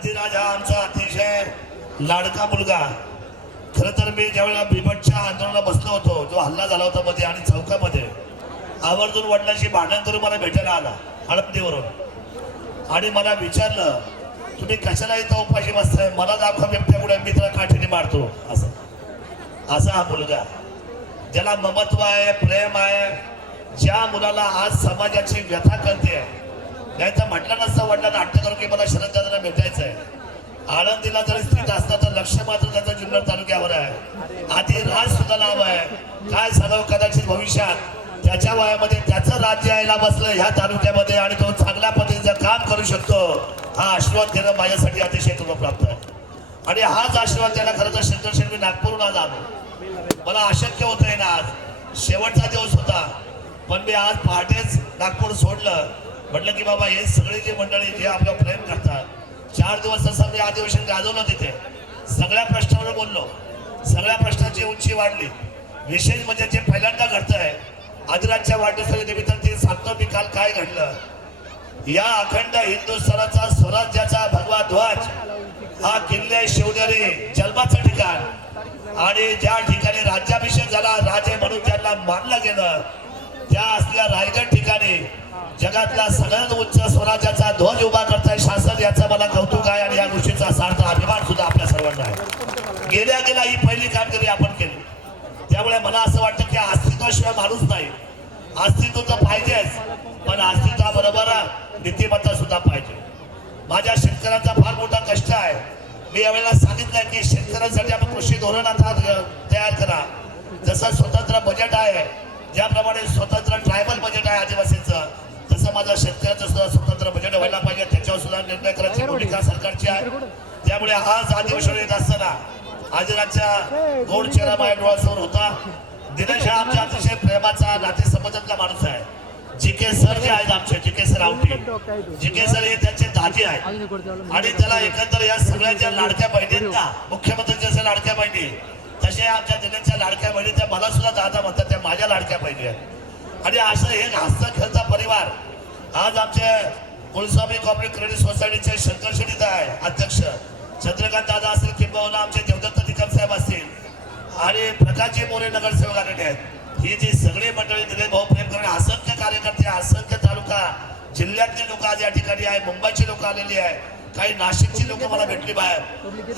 आदिराज हा आमचा अतिशय लाडका मुलगा. खरं तर मी ज्यावेळेला बिबटच्या आंदोलनाला बसलो होतो, जो हल्ला झाला होता मध्ये आणि चौकामध्ये, आवर्जून वडिलांशी भांडण करून मला भेटायला आला हडपणीवरून आणि मला विचारलं, तुम्ही कशाला इथं उपाशी बसताय, मला दाखवा बिबट्या कुठे, मी त्याला काठीने मारतो. असा हा मुलगा, ज्याला ममत्व आहे, प्रेम आहे, ज्या मुलाला आज समाजाची व्यथा कळते. नाही तर म्हटलं नसतं वडिलांना हट्ट करून की मला शरददादांना भेटायचं आहे. आळंदीला जरी स्थित असता तर लक्ष मात्र त्याचं जुन्नर तालुक्यावर आहे. आधी राज सुद्धा नाव आहे. काय सांगावं, कदाचित भविष्यात त्याच्या वयामध्ये त्याचं राज्य यायला बसलं ह्या तालुक्यामध्ये आणि तो चांगल्या पद्धतीचं काम करू शकतो. हा आशीर्वाद देणं माझ्यासाठी अतिशय प्राप्त आहे. आणि हाच आशीर्वाद त्याला खरं तर शंकरशेठ मी नागपूरहून आज आलो. मला अशक्य होत आहे ना, आज शेवटचा दिवस होता, पण मी आज पहाटेच नागपूर सोडलं. म्हटलं की बाबा हे सगळे जे मंडळी जे आपलं प्रेम करतात, 4 दिवस तसं मी अधिवेशन गाजवलं तिथे, सगळ्या प्रश्नावर बोललो, सगळ्या प्रश्नांची उंची वाढली. विशेष म्हणजे जे पहिल्यांदा घडतंय आदिराजच्या वाढदिवसानिमित्त ते सांगतो मी काल काय घडलं. या अखंड हिंदुस्थानाचा स्वराज्याचा भगवा ध्वज हा किल्ले शिवनेरी जन्माचं ठिकाण आणि ज्या ठिकाणी राज्याभिषेक झाला, राजे म्हणून ज्यांना मानलं गेलं, त्या असल्या रायगड ठिकाणी जगातला सगळ्यात उच्च स्वराज्याचा ध्वज उभा करताय शासन, याचा मला कौतुक आहे आणि या गोष्टीचा सार्थ अभिमान सुद्धा आपल्या सर्वांना आहे. गेल्या ही पहिली कामगिरी आपण केली. त्यामुळे मला असं वाटतं की अस्तित्वाशिवाय माणूस नाही. अस्तित्व तर पाहिजेच, पण अस्तित्वाबरोबर नीतिमत्ता सुद्धा पाहिजे. माझ्या शेतकऱ्यांचा फार मोठा कष्ट आहे. मी यावेळेला सांगितलंय की शेतकऱ्यांसाठी आपण कृषी धोरण आता तयार करा. जसं स्वतंत्र बजेट आहे, ज्याप्रमाणे स्वतंत्र ट्रायबल बजेट आहे आदिवासींचं, तसं माझं शेतकऱ्याचं सुद्धा स्वतंत्र बजेट व्हायला पाहिजे. त्याच्यावर सुद्धा निर्णय करायची भूमिका सरकारची आहे. त्यामुळे आज अधिवेशन येत असताना आदिराजच्या गोड चेहरा माझ्या डोळ्यासमोर होता. दिनेश हा आमच्या अतिशय प्रेमाचा नातेसंबंधातला माणूस आहे. जिके सर जे आहेत आमचे, जिके सर आवटी, जिके सर हे त्यांचे दाजी आहेत आणि त्याला एकंदर या सगळ्याच्या लाडक्या बहिणींना, मुख्यमंत्र्यांच्या जसे लाडक्या बहिणी तसे आमच्या दिनेशच्या लाडक्या बहिणी, त्या मला सुद्धा दादा म्हणतात, त्या माझ्या लाडक्या बहिणी आहेत. आणि असं हे हसता खेळता परिवार आज आमचे कुलस्वामी कॉपरेटिव्ह क्रेडिट सोसायटीचे शंकरशेठ आहे अध्यक्ष, चंद्रकांत दादा असतील किंबहुना आमचे देवदत्त निकम साहेब असतील आणि प्रकाशजी मोरे नगरसेवक आलेले आहेत. ही जी सगळी मंडळी दिलीप भाऊ प्रेम करणे, असंख्य कार्यकर्ते, असंख्य तालुका जिल्ह्यातली लोक आज या ठिकाणी आहे, मुंबईची लोक आलेली आहे, काही नाशिकची लोक मला भेटली बाहेर.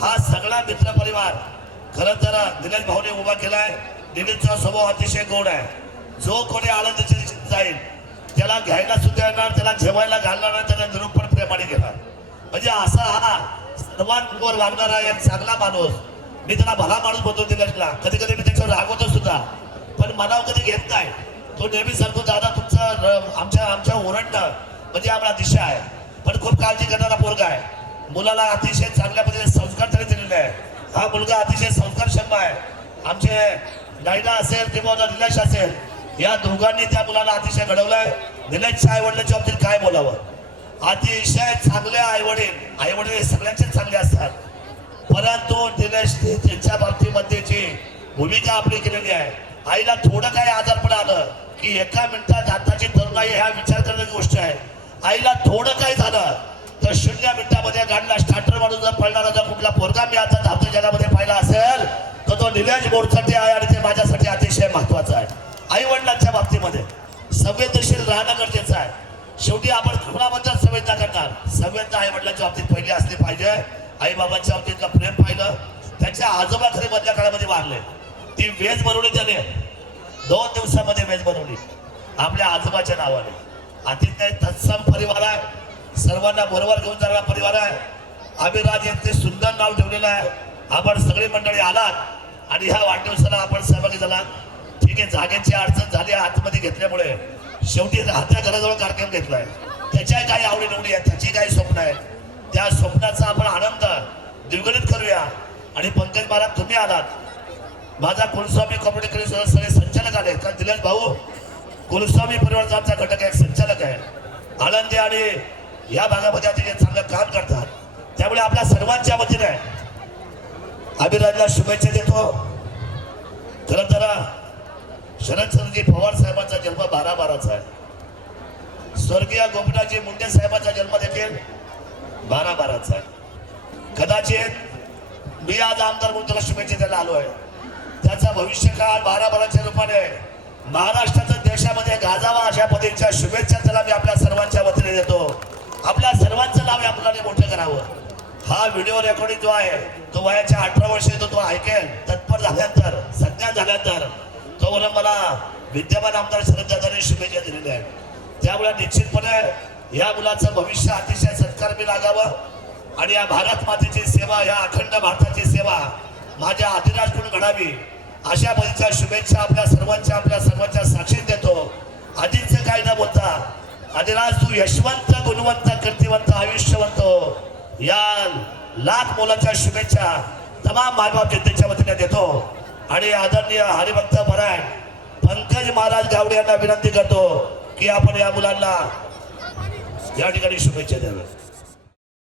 हा सगळा मित्र परिवार खरं तर दिलीप भाऊने उभा केलाय. दिलीपचा स्वभाव अतिशय गोड आहे. जो कोणी आनंदाची जाईल त्याला घ्यायला सुद्धा येणार, त्याला जेवायला घालणार, त्याला निरूपण प्रेमाने घेणार. म्हणजे असा हा सर्वांवर वागणारा एक चांगला माणूस. मी त्याला भला माणूस म्हणतो दिनेशला. कधी कधी मी त्याच्यावर रागवतो सुद्धा, पण मनावर कधी घेत नाही. तो नेहमी सांगतो, दादा तुमचं आमच्या ओरडणं म्हणजे आम्हाला दिशा आहे. पण खूप काळजी करणारा पोरगा आहे. मुलाला अतिशय चांगल्या पद्धतीने संस्कार त्याने दिलेले आहे. हा मुलगा अतिशय संस्कारक्षम आहे. आमचे नायडा असेल किंवा निलेश असेल, या दोघांनी त्या मुलाला अतिशय घडवलंय. निलेशच्या आईवडिलांच्या बाबतीत काय बोलावं, अतिशय चांगले आईवडील हे सगळ्यांचे चांगले असतात, परंतु निलेश त्यांच्या बाबतीमध्ये जी भूमिका आपली केलेली आहे, आईला थोडं काही आजारपण आलं की एका मिनिटात हाताची तरुणाई ह्या विचार करण्याची गोष्ट आहे. आईला थोडं काही झालं तर 0 मिनिटामध्ये गाडीला स्टार्टर मारून जर पळणारा जर कुठला पोरगा मी आता धावत्या जगामध्ये पाहिला असेल तर तो निलेश बोरसाठी आहे आणि ते माझ्यासाठी अतिशय महत्वाचं आहे. आई वडिलांच्या बाबतीमध्ये संवेदनशील राहणं गरजेचं आहे. शेवटी आपण कुणाबद्दल संवेदना करणार, संवेदना आई वडिलांच्या बाबतीत पहिली असली पाहिजे. आई बाबांच्या बाबतीतलं प्रेम पाहिलं. त्यांच्या आजोबा खरे मधल्या काळामध्ये वारले, ती वेज बनवली त्याने, 2 दिवसामध्ये वेज बनवली आपल्या आजोबाच्या नावाने. अतिशय तत्सम परिवार आहे, सर्वांना बरोबर घेऊन जाणारा परिवार आहे. अभिराज यांचे सुंदर नाव ठेवलेलं आहे. आपण सगळी मंडळी आलात आणि ह्या वाढदिवसाला आपण सहभागी झालात. ठीक आहे, जागेची अडचण झाली आतमध्ये घेतल्यामुळे, शेवटी राहत्या घराजवळ कार्यक्रम घेतलाय. त्याच्या काही आवडीनिवडी आहेत, त्याची काही स्वप्न आहेत, त्या स्वप्नाचा आपण आनंद द्विगुणित करूया. आणि पंकज महाराज तुम्ही आलात, माझा कुलस्वामी कॉपरेटिव्ह क्रेडिट सोसायटी संचालक आले, कारण दिलेश भाऊ कुलस्वामी परिवाराचा आमचा घटक आहे, संचालक आहे. आनंदी आणि या भागामध्ये अतिशय चांगलं काम करतात. त्यामुळे आपल्या सर्वांच्या वतीने अभिराजला शुभेच्छा देतो. खरं तर शरदचंद्रजी पवार साहेबांचा जन्म 12/12चा आहे. स्वर्गीय गोपीनाथजी मुंडे साहेबांचा जन्म देखील 12/12चा आहे. मुलाचे आहेत. मी आज आमदार म्हणून त्याला शुभेच्छा द्यायला आलोय. त्याचा भविष्यकाळ 12 रूपाने महाराष्ट्राच्या देशामध्ये गाजावा अशा पद्धतीच्या शुभेच्छा त्याला मी आपल्या सर्वांच्या वतीने देतो. आपल्या सर्वांचं नाव आपल्याला मोठं करावं. हा व्हिडिओ रेकॉर्डिंग जो आहे तो वयाच्या 18 वर्ष येतो, तो ऐकेल तत्पर झाल्यानंतर संज्ञान झाल्यानंतर तो मला विद्यमान आमदार शरददादांनी शुभेच्छा दिलेल्या आहेत. त्यामुळे निश्चितपणे या मुलाचं भविष्य अतिशय सत्कारमी लागावं आणि या भारत मातेची सेवा, या अखंड भारताची सेवा माझ्या आदिराजकडून घडावी अशा पद्धतीच्या शुभेच्छा आपल्या सर्वांच्या साक्षीत देतो. अधिकचं काय न बोलता आदिराज तू यशवंत, गुणवंत, कीर्तिवंत, आयुष्यवंत या लाख मोलाच्या शुभेच्छा तमाम मायबाप जनतेच्या वतीने देतो. आणि आदरणीय हरिभक्त परायण पंकज महाराज गावडे यांना विनंती करतो की आपण या मुलांना या ठिकाणी शुभेच्छा द्याव्या.